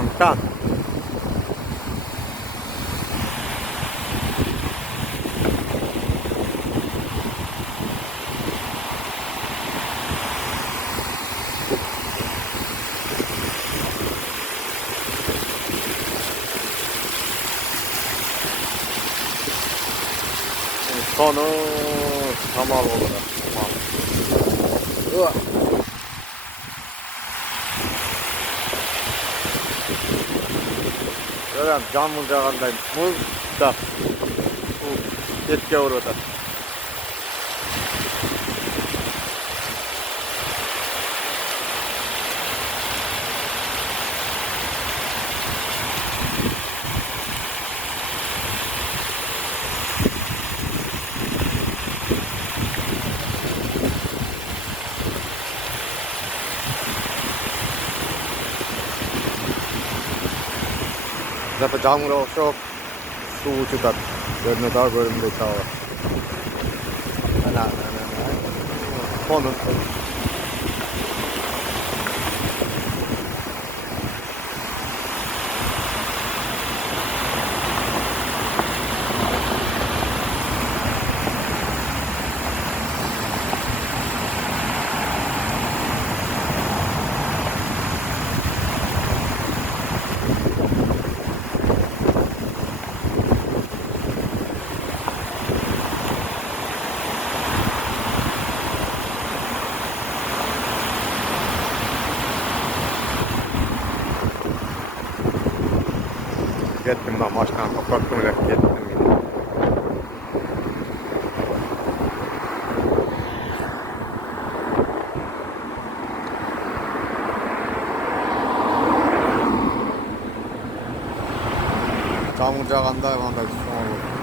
Antan. Sonu samal olarak. Samal. Görəm canlı cağandayım. Muz da. Ketke orada. Zaten camura çok su uçutat. Görünüyor daha görünmüyor çağı. Ana. Konu. Gittim ben baştan topraktım öyle gittim. Çamur cağanda hayvanda bir son olur.